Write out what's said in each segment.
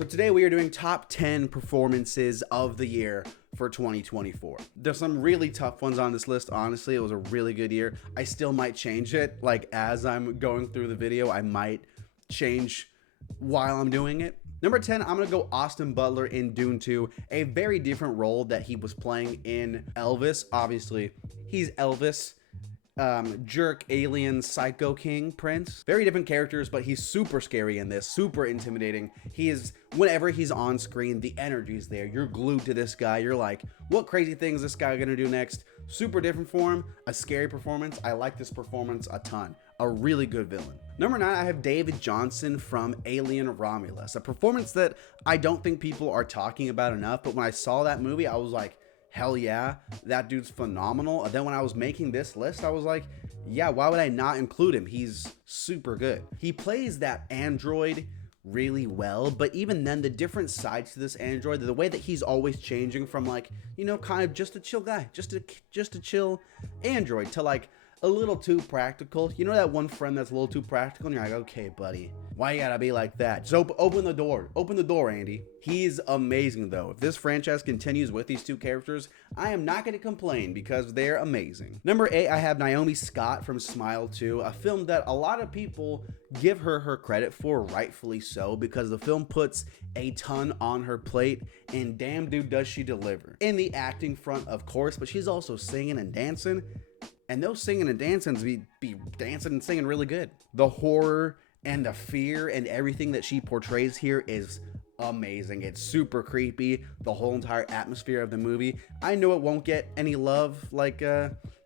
So today we are doing top 10 performances of the year for 2024. There's some really tough ones on this list. Honestly, it was a really good year. I still might change it. Like as I'm going through the video, I might change while I'm doing it. Number 10, I'm gonna go Austin Butler in Dune 2, a very different role that he was playing in Elvis. Obviously, he's Elvis. Jerk, alien, psycho king, prince. Very different characters, but he's super scary in this, super intimidating. Whenever he's on screen, the energy's there. You're glued to this guy. You're like, what crazy things is this guy gonna do next? Super different for him, a scary performance. I like this performance a ton. A really good villain. Number 9, I have David Johnson from Alien Romulus, a performance that I don't think people are talking about enough, but when I saw that movie, I was like, hell yeah, that dude's phenomenal. And then when I was making this list, I was like, yeah, why would I not include him? He's super good. He plays that android really well, but even then, the different sides to this android, the way that he's always changing from like, you know, kind of just a chill guy, just a chill android to like a little too practical. You know that one friend that's a little too practical and you're like, okay, buddy, why you gotta be like that? Just open the door, Andy. He's amazing though. If this franchise continues with these two characters, I am not gonna complain because they're amazing. Number 8, I have Naomi Scott from Smile 2, a film that a lot of people give her credit for, rightfully so, because the film puts a ton on her plate, and damn dude does she deliver. In the acting front, of course, but she's also singing and dancing. And those singing and dancing be dancing and singing really good. The horror and the fear and everything that she portrays here is amazing. It's super creepy, the whole entire atmosphere of the movie. I know it won't get any love like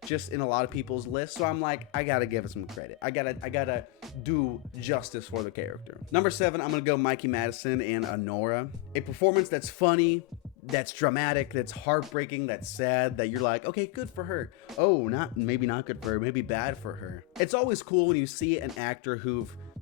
just in a lot of people's lists, so I'm like, I gotta give it some credit. I gotta do justice for the character. Number 7, I'm gonna go Mikey Madison and Honora. A performance that's funny, that's dramatic, that's heartbreaking, that's sad, that you're like, okay, good for her. Oh, maybe not good for her, maybe bad for her. It's always cool when you see an actor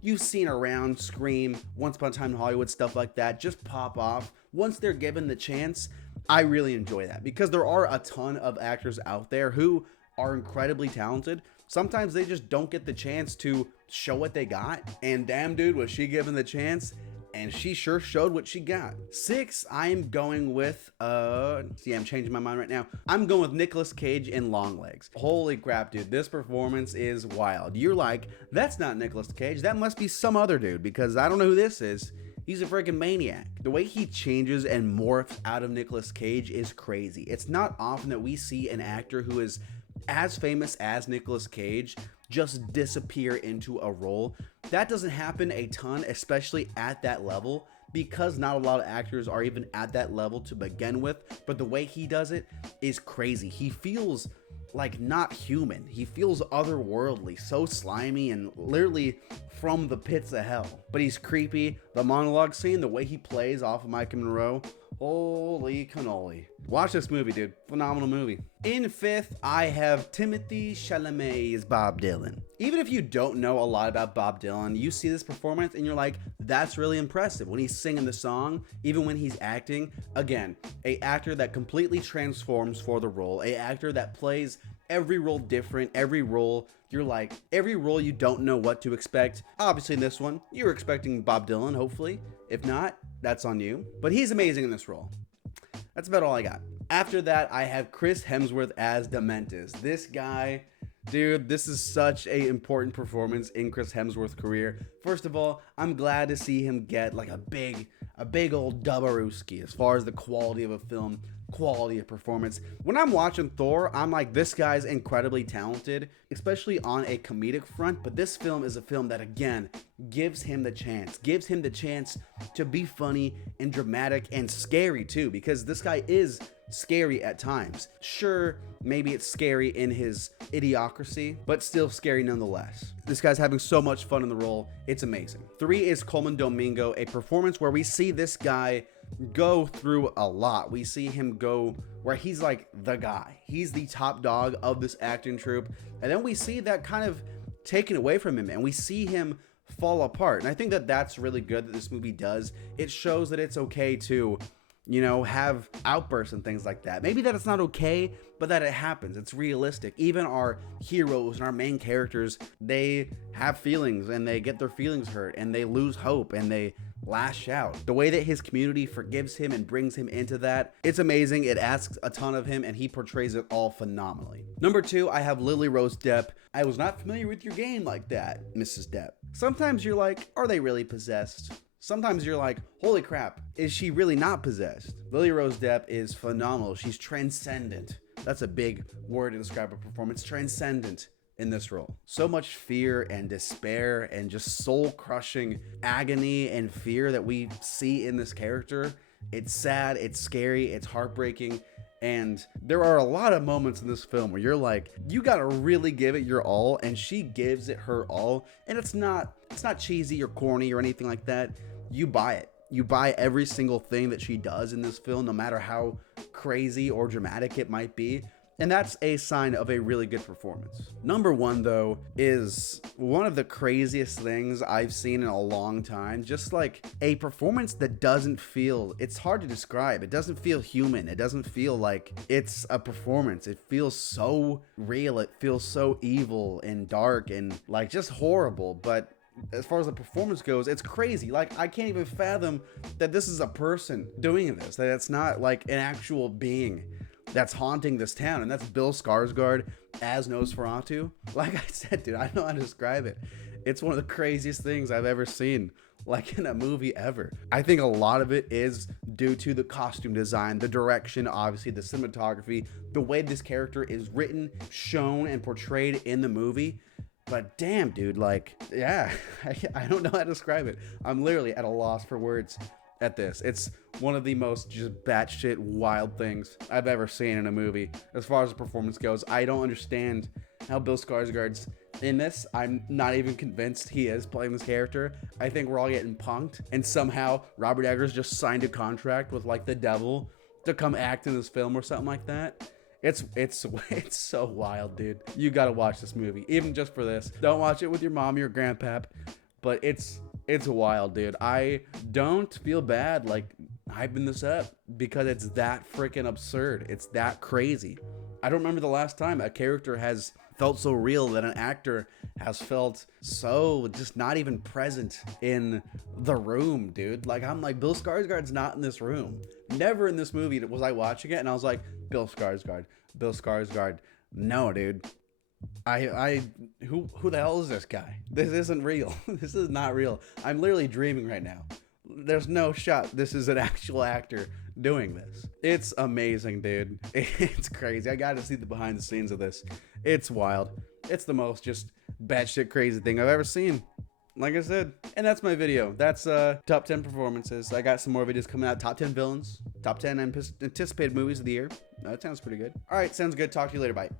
you've seen around, Scream, Once Upon a Time in Hollywood, stuff like that, just pop off. Once they're given the chance, I really enjoy that because there are a ton of actors out there who are incredibly talented. Sometimes they just don't get the chance to show what they got, and damn dude, was she given the chance, and she sure showed what she got. 6, I'm going with, I'm changing my mind right now. I'm going with Nicolas Cage in Longlegs. Holy crap, dude, this performance is wild. You're like, that's not Nicolas Cage, that must be some other dude, because I don't know who this is. He's a freaking maniac. The way he changes and morphs out of Nicolas Cage is crazy. It's not often that we see an actor who is as famous as Nicolas Cage just disappear into a role. That doesn't happen a ton, especially at that level, because not a lot of actors are even at that level to begin with, but the way he does it is crazy. He feels like not human. He feels otherworldly, so slimy and literally from the pits of hell. But he's creepy. The monologue scene, the way he plays off of Micah Monroe, holy cannoli. Watch this movie, dude. Phenomenal movie. In 5th, I have Timothée Chalamet's Bob Dylan. Even if you don't know a lot about Bob Dylan, you see this performance and you're like, that's really impressive. When he's singing the song, even when he's acting, again, a actor that completely transforms for the role, a actor that plays every role different, every role you're like, every role you don't know what to expect. Obviously in this one, you're expecting Bob Dylan, hopefully. If not, that's on you. But he's amazing in this role. That's about all I got. After that, I have Chris Hemsworth as Dementus. This guy, dude, this is such an important performance in Chris Hemsworth's career. First of all, I'm glad to see him get like a big old Dubarooski as far as the quality of a film, quality of performance. When I'm watching Thor, I'm like, this guy's incredibly talented, especially on a comedic front, but this film is a film that, again, gives him the chance to be funny and dramatic and scary too, because this guy is scary at times. Sure, maybe it's scary in his idiocracy, but still scary nonetheless. This guy's having so much fun in the role. It's amazing. 3 is Colman Domingo, a performance where we see this guy go through a lot. We see him go where he's like the guy. He's the top dog of this acting troupe. And then we see that kind of taken away from him and we see him fall apart. And I think that that's really good that this movie does. It shows that it's okay to, you know, have outbursts and things like that. Maybe that it's not okay, but that it happens. It's realistic. Even our heroes and our main characters, they have feelings and they get their feelings hurt and they lose hope and they lash out. The way that his community forgives him and brings him into that, it's amazing. It asks a ton of him and he portrays it all phenomenally. Number 2, I have Lily Rose Depp. I was not familiar with your game like that, Mrs. Depp. Sometimes you're like, are they really possessed? Sometimes you're like, holy crap, is she really not possessed? Lily Rose Depp is phenomenal. She's transcendent. That's a big word to describe her performance. Transcendent in this role. So much fear and despair and just soul-crushing agony and fear that we see in this character. It's sad, it's scary, it's heartbreaking. And there are a lot of moments in this film where you're like, you gotta really give it your all, and she gives it her all. And it's not cheesy or corny or anything like that. You buy it. You buy every single thing that she does in this film, no matter how crazy or dramatic it might be. And that's a sign of a really good performance. Number 1, though, is one of the craziest things I've seen in a long time. Just like a performance that doesn't feel, it's hard to describe. It doesn't feel human. It doesn't feel like it's a performance. It feels so real. It feels so evil and dark and like just horrible. But as far as the performance goes, it's crazy. Like, I can't even fathom that this is a person doing this, that it's not like an actual being that's haunting this town. And that's Bill Skarsgård as Nosferatu. Like I said, dude, I don't know how to describe it. It's one of the craziest things I've ever seen, like in a movie ever. I think a lot of it is due to the costume design, the direction, obviously the cinematography, the way this character is written, shown, and portrayed in the movie. But damn, dude, like, yeah, I don't know how to describe it. I'm literally at a loss for words at this. It's one of the most just batshit wild things I've ever seen in a movie. As far as the performance goes, I don't understand how Bill Skarsgård's in this. I'm not even convinced he is playing this character. I think we're all getting punked, and somehow Robert Eggers just signed a contract with like the devil to come act in this film or something like that. It's so wild, dude. You gotta watch this movie, even just for this. Don't watch it with your mom or your grandpap, but it's wild, dude. I don't feel bad like hyping this up because it's that freaking absurd. It's that crazy. I don't remember the last time a character has felt so real, that an actor has felt so just not even present in the room, dude. Like, I'm like, Bill Skarsgård's not in this room. Never in this movie was I watching it and I was like, Bill Skarsgård. No, dude. Who the hell is this guy? This isn't real. This is not real. I'm literally dreaming right now. There's no shot this is an actual actor doing this. It's amazing, dude. It's crazy. I gotta see the behind the scenes of this. It's wild. It's the most just batshit crazy thing I've ever seen. Like I said. And that's my video. That's top 10 performances. I got some more videos coming out. Top 10 villains. Top 10 anticipated movies of the year. That sounds pretty good. All right, sounds good. Talk to you later. Bye.